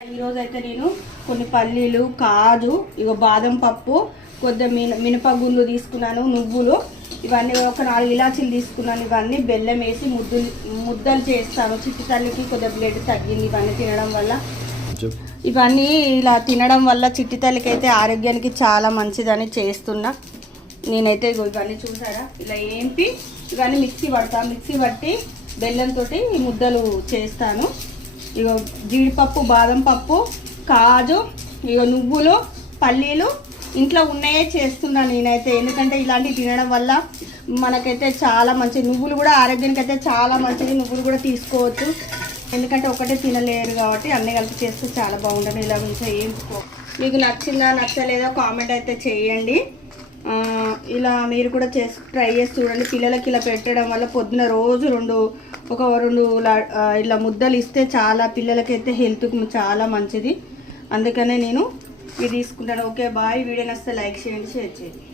ఈరోజు అయితే నేను కొన్ని పల్లీలు, కాజు, ఇగో బాదం పప్పు, కొద్దిగా మినపగుళ్ళు తీసుకున్నాను, నువ్వులు, ఇవన్నీ ఒక 4 ఇలాచీలు తీసుకున్నాను. ఇవన్నీ బెల్లం వేసి ముద్దలు చేస్తాను. చిట్టి తల్లికి కొద్దిగా బ్లడ్ తగ్గింది ఇవన్నీ తినడం వల్ల. ఇవన్నీ ఇలా తినడం వల్ల చిట్టి తల్లికి అయితే ఆరోగ్యానికి చాలా మంచిదని చేస్తున్నా. నేనైతే ఇవన్నీ చూసారా ఇలా ఏంపి ఇవన్నీ మిక్సీ పట్టి బెల్లంతో ముద్దలు చేస్తాను. ఇగో జీడిపప్పు, బాదం పప్పు, కాజు, ఇగో నువ్వులు, పల్లీలు ఇంట్లో ఉన్నాయే చేస్తున్నాను నేనైతే. ఎందుకంటే ఇలాంటివి తినడం వల్ల మనకైతే చాలా మంచిది. నువ్వులు కూడా ఆరోగ్యానికి అయితే చాలా మంచిది. నువ్వులు కూడా తీసుకోవచ్చు. ఎందుకంటే ఒకటే తినలేరు కాబట్టి అన్నీ కలిపి చేస్తే చాలా బాగుంటుంది. ఇలా కొంచెం ఏంచుకో. మీకు నచ్చిందా నచ్చలేదో కామెంట్ అయితే చేయండి. ఇలా మీరు కూడా ట్రై చేసి చూడండి. పిల్లలకి ఇలా పెట్టడం వల్ల పొద్దున రోజు రెండు ఇలా ముద్దలు ఇస్తే చాలా పిల్లలకైతే హెల్త్కి చాలా మంచిది. అందుకనే నేను ఇది తీసుకుంటాను. Okay bye. వీడియో నచ్చితే లైక్ చేయండి, షేర్ చేయండి.